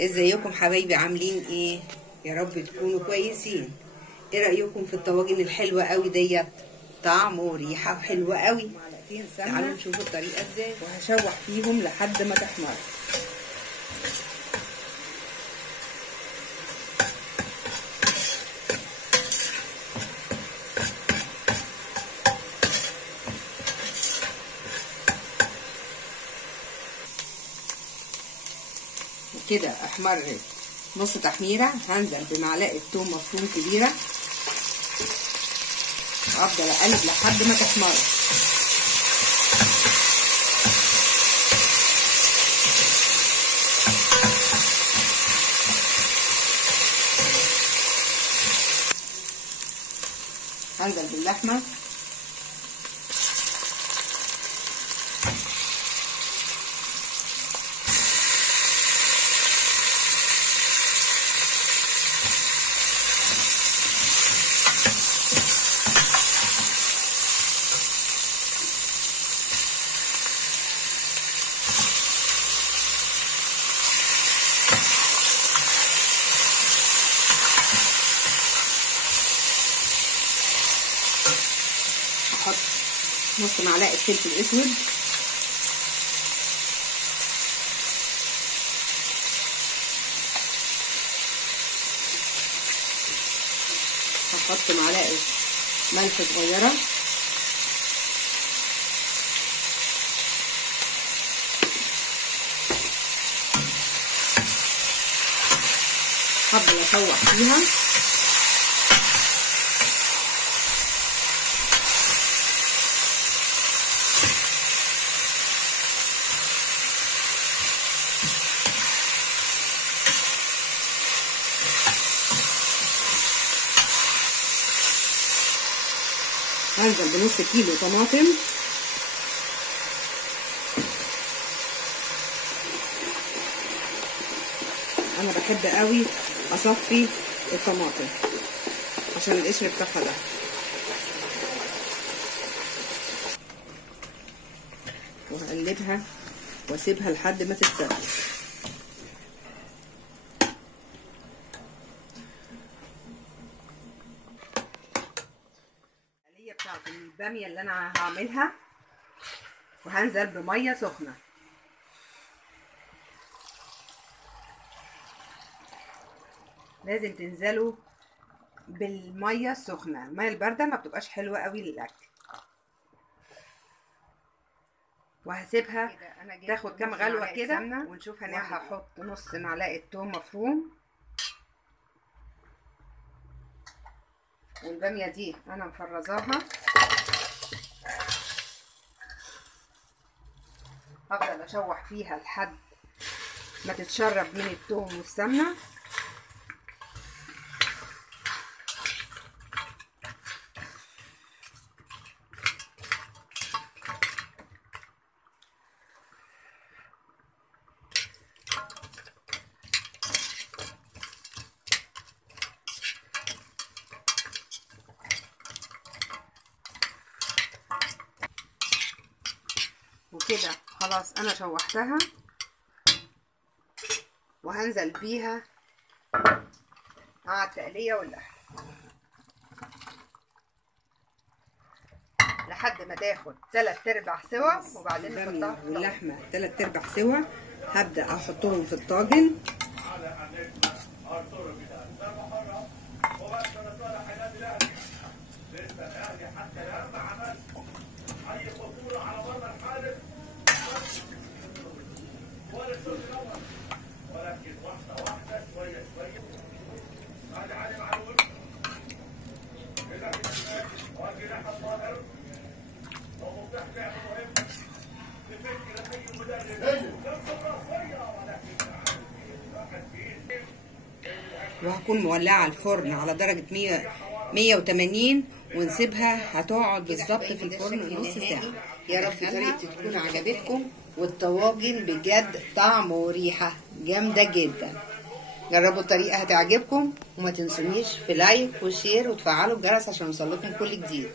ازيكم حبايبي؟ عاملين ايه؟ يا رب تكونوا كويسين. ايه رايكم في الطواجن الحلوه قوي ديت؟ طعم وريحه حلوه قوي. معلقتين سمنه، تعالوا نشوف الطريقه ازاي. وهشوح فيهم لحد ما تحمر. كده احمرت نص تحميره، هنزل بمعلقه توم مفروم كبيره، افضل اقلب لحد ما تحمر. هنزل باللحمه، احط نص معلقه فلفل اسود، هحط معلقه ملح صغيره، هفضل اشوح فيها. هنزل بنص كيلو طماطم، انا بحب قوي اصفي الطماطم عشان القشر بتاعها ده. وهقلبها واسيبها لحد ما تتسبك. بتاعت الباميه اللي انا هعملها، وهنزل بميه سخنه. لازم تنزلوا بالميه السخنه، الميه البارده ما بتبقاش حلوه قوي للاكل. وهسيبها تاخد كام غلوه كده ونشوف هنعمل. وهحط نص معلقه توم مفروم، والباميه دي انا مفرزاها، هفضل اشوح فيها لحد ما تتشرب من الثوم والسمنه. وكده خلاص انا شوحتها، وهنزل بيها مع التقليه واللحم لحد ما تاخد 3/4 سوا، وبعدين نحطها واللحمه 3/4 سوا. هبدا احطهم في الطاجن. وهكون مولعه الفرن على درجه 180، ونسيبها هتقعد بالظبط في الفرن نص ساعه. يا رب طريقتي تكون عجبتكم، والطواجن بجد طعم وريحه جامده جدا. جربوا الطريقه هتعجبكم، وما تنسونيش في لايك وشير وتفعلوا الجرس عشان يوصلكم كل جديد.